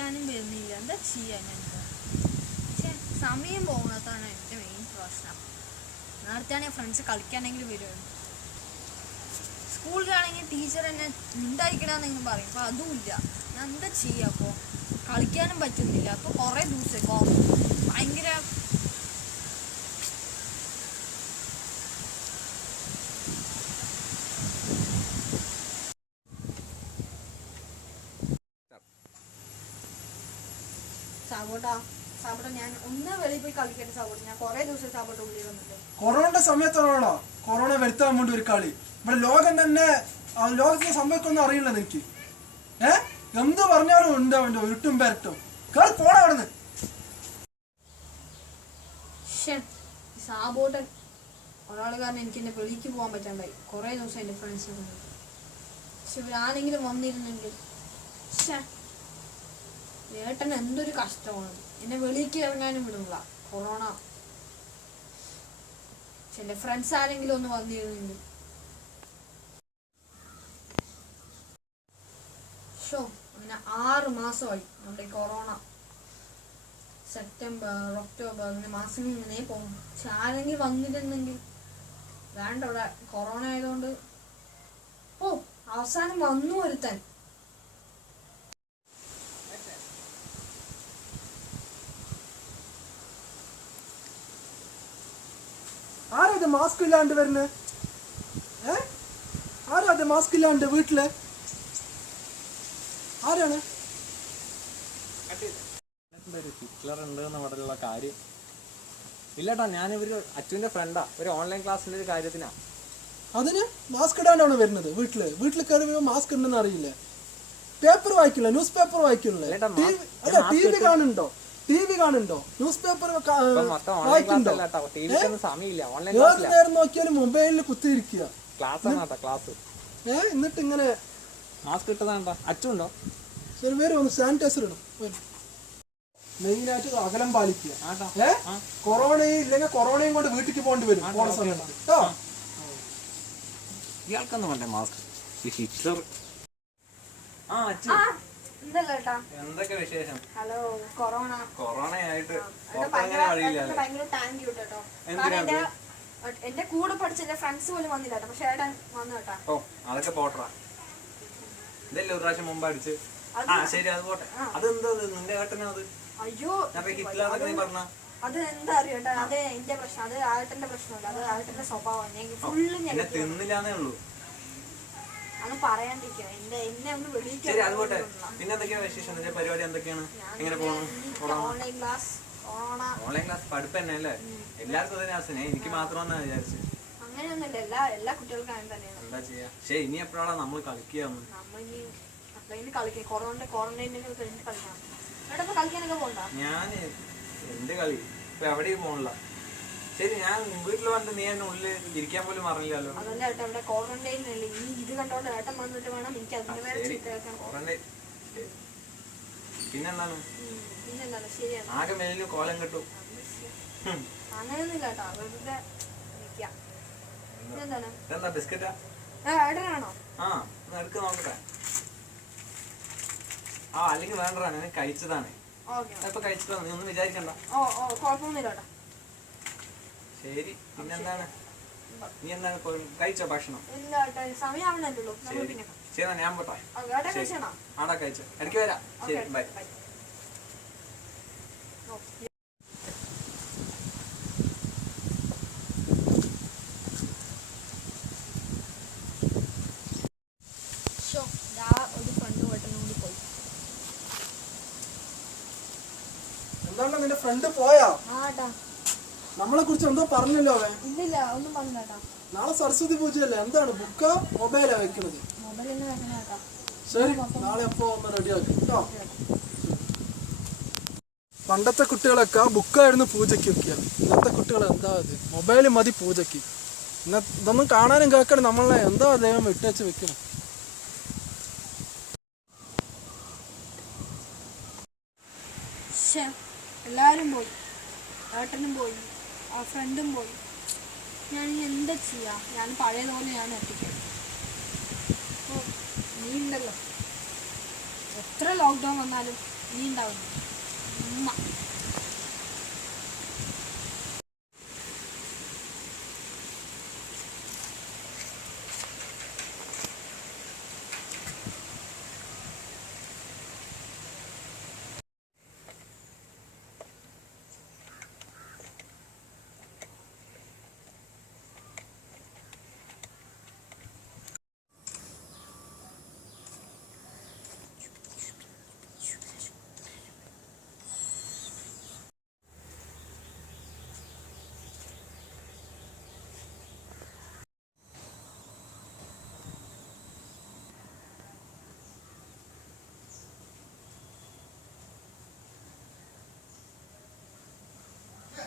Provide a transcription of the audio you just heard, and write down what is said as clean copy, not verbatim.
കളിക്കാനും വരുന്നില്ല, എന്താ ചെയ്യാൻ എനിക്ക്. പക്ഷെ സമയം പോകുന്നതാണ് എൻ്റെ മെയിൻ പ്രശ്നം. നേരത്തെയാണെങ്കിൽ ഫ്രണ്ട്സ് കളിക്കാനെങ്കിലും വരുമായിരുന്നു. സ്കൂളിലാണെങ്കിൽ ടീച്ചർ എന്നെ ഉണ്ടായിരിക്കണമെന്നെങ്കിലും പറയും, അപ്പോൾ അതുമില്ല. ഞാൻ എന്താ ചെയ്യുക? അപ്പോൾ കളിക്കാനും പറ്റുന്നില്ല. അപ്പോൾ കുറേ ദിവസം ഭയങ്കര സാബോട്ട ഞാൻ ഒന്ന് വെളിയിൽ പോയി കളിക്കട്ടെ സാബോട്ട്. ഞാൻ കുറേ ദിവസം സാബോട്ട് ഉള്ളിൽ വന്നിട്ട്. കൊറോണയുടെ സമയത്താണോ കൊറോണ വരുത്താൻ വേണ്ടി ഒരു കളി? ഇവിടെ ലോകം തന്നെ, ലോകത്തിന്റെ സംഭവിക്കൊന്നും അറിയില്ല എനിക്ക്. എന്ത് പറഞ്ഞാലും ഉണ്ട് അവന്റെ ഇരുട്ടും പെരട്ടും. കേറി പോണ അവിടുന്ന്. സാബോട്ടൻ ഒരാൾ കാരണം എനിക്ക് എന്റെ വെളിക്ക് പോകാൻ പറ്റാണ്ടായി. കുറേ ദിവസം എന്റെ ഫ്രണ്ട്സ്. പക്ഷെ ആരെങ്കിലും വന്നിരുന്നെങ്കിൽ. ഏട്ടൻ എന്തൊരു കഷ്ടമാണ്. എന്നെ വെളിക്ക് ഇറങ്ങാനും വിടുന്നില്ല കൊറോണ. ചില ഫ്രണ്ട്സ് ആരെങ്കിലും ഒന്ന് വന്നിരുന്നെങ്കിൽ. അങ്ങനെ 6 മാസമായി നമ്മുടെ കൊറോണ. സെപ്റ്റംബർ, ഒക്ടോബർ അങ്ങനെ മാസങ്ങൾ ഇങ്ങനെ പോകും. പക്ഷെ ആരെങ്കിലും വന്നിരുന്നെങ്കിൽ. വേണ്ട, ഇവിടെ കൊറോണ ആയതുകൊണ്ട്. അവസാനം വന്നു ഒരുത്തൻ. ആരാത് മാസ്ക് ഇല്ലാണ്ട് വരുന്നത്? ആരാത് മാസ്ക് ഇല്ലാണ്ട് വീട്ടില്? ആരാണ്? ഹിറ്റ്ലർ ഉണ്ട് എന്നുള്ള കാര്യം ഇല്ലട്ടാ. ഞാനിവര് അച്ഛൻ്റെ ഫ്രണ്ടാ. ഒരു ഓൺലൈൻ ക്ലാസ്സിന്റെ ഒരു കാര്യത്തിനാ. അതിന് മാസ്ക് ഇടാണ്ടാണ് വരുന്നത് വീട്ടില്? വീട്ടിൽ കയറി മാസ്ക് ഉണ്ടെന്ന് അറിയില്ല. പേപ്പർ വായിക്കില്ല, ന്യൂസ് പേപ്പർ വായിക്കില്ല. ടി വി കാണുന്നുണ്ടോ? ന്യൂസ് പേപ്പർ വായിക്കുന്നുണ്ടോ? ഏത് നേരം നോക്കിയാലും മൊബൈലിൽ കുത്തിയിരിക്കുക. എന്നിട്ട് ഇങ്ങനെ മാസ്ക് ഇട്ടതാണ്ടാ. അച്ഛനുണ്ടോ? ശരി, വരും. ഒന്ന് സാനിറ്റൈസർ ഇടും. മെയിനായിട്ട് അകലം പാലിക്കുക. കൊറോണയും ഇല്ലെങ്കിൽ കൊറോണയും കൊണ്ട് വീട്ടിലേക്ക് പോകേണ്ടി വരും പോണ സമയത്ത് കേട്ടോ. ഇയാൾക്കൊന്നും വേണ്ടേ മാസ്ക്? ഹിറ്റ്ലർ. എന്തൊക്കെ വിശേഷം? ഹലോ. കൊറോണയായിട്ട് എന്റെ കൂടെ പഠിച്ച ഫ്രണ്ട്സ് പോലും വന്നില്ല. പക്ഷെ ഏട്ടൻ വന്നു കേട്ടാ. അതൊക്കെ പോട്ടറാ. ഇതല്ലേ ഒരു പ്രാവശ്യം മുമ്പ് അടിച്ച്. ശരി, അത് പോട്ടെ. അതെന്താ നിന്റെ ഏട്ടനോ? അത് അയ്യോ, പറഞ്ഞ അത് എന്താ അറിയട്ടെ, അത് എന്റെ പ്രശ്നം. അത് ആട്ടന്റെ പ്രശ്നമല്ല, അത് ആട്ടന്റെ സ്വഭാവം. തിന്നില്ലാന്നേ ഉള്ളൂ. അത് പറയാണ്ടിരിക്കുക. എന്നെ ഒന്ന് വിളിക്കുക. ശരി, അത് പോട്ടെ. പിന്നെ എന്തൊക്കെയാണ് വിശേഷം? നിന്റെ പരിപാടി എന്തൊക്കെയാണ്? എങ്ങനെ പോകണം? ഓൺലൈൻ ക്ലാസ് പഠിപ്പ് തന്നെ അല്ലേ? എല്ലാവർക്കും തന്നെ അവസ്ഥ. എനിക്ക് മാത്രമെന്നാ വിചാരിച്ചു. അങ്ങനെയൊന്നുമില്ല, എല്ലാ കുട്ടികൾക്കും അങ്ങനെ തന്നെയാണ്. എന്താ ചെയ്യാ? ശരി, ഇനി എപ്പോഴാണ് നമ്മൾ കളിക്കുക? ഞാൻ എന്ത് കളി? ഇപ്പൊ എവിടെയും പോണില്ല. ശരി, ഞാൻ വീട്ടിൽ വന്നിട്ട് നീ എന്നെ ഉള്ളിൽ ഇരിക്കാൻ പോലും പറഞ്ഞില്ലല്ലോ. പിന്നെന്താണ്? ആകെ മേലിന് കോലം കിട്ടും. എന്താ ബിസ്ക്കറ്റാ? എടുക്ക നോക്കട്ടെ. അല്ലെങ്കിൽ വേണ്ട, ഞാൻ കഴിച്ചതാണ്. ഇപ്പൊ കഴിച്ചിട്ടോ? നീ ഒന്നും വിചാരിക്കണ്ട. ശരി, പിന്നെന്താണ്? നീ എന്താണ് കഴിച്ചോ ഭക്ഷണം? ശരി, ഞാൻ പോട്ടെ. ആടാ, കഴിച്ചോ. ഇടയ്ക്ക് വരാം. ശരി, ബൈ. എന്താണ് നിന്റെ ഫ്രണ്ട് പോയാ? നമ്മളെ കുറിച്ച് എന്തോ പറഞ്ഞല്ലോ അവൻ. നാളെ സരസ്വതി പൂജയല്ലേ? എന്താണ് ബുക്കാ മൊബൈലാ വെക്കുന്നത്? ശരി, നാളെ എപ്പോ ഒന്ന് റെഡിയാക്കി കേട്ടോ. പണ്ടത്തെ കുട്ടികളൊക്കെ ബുക്കായിരുന്നു പൂജയ്ക്ക് വെക്കുക. ഇന്നത്തെ കുട്ടികൾ എന്താ അത്? മൊബൈല് മതി പൂജയ്ക്ക്. ഇതൊന്നും കാണാനും കേൾക്കണം. നമ്മളെ എന്താ ദൈവം വിട്ടേച്ച് വെക്കണം. എല്ലാവരും പോയി. ഏട്ടനും പോയി, ആ ഫ്രണ്ടും പോയി. ഞാൻ എന്താ ചെയ്യാ? ഞാൻ പഴയതുപോലെ ഞാൻ എത്തിക്കാം. നീ ഉണ്ടല്ലോ, എത്ര ലോക്ക്ഡൗൺ വന്നാലും നീ ഉണ്ടാവുന്നു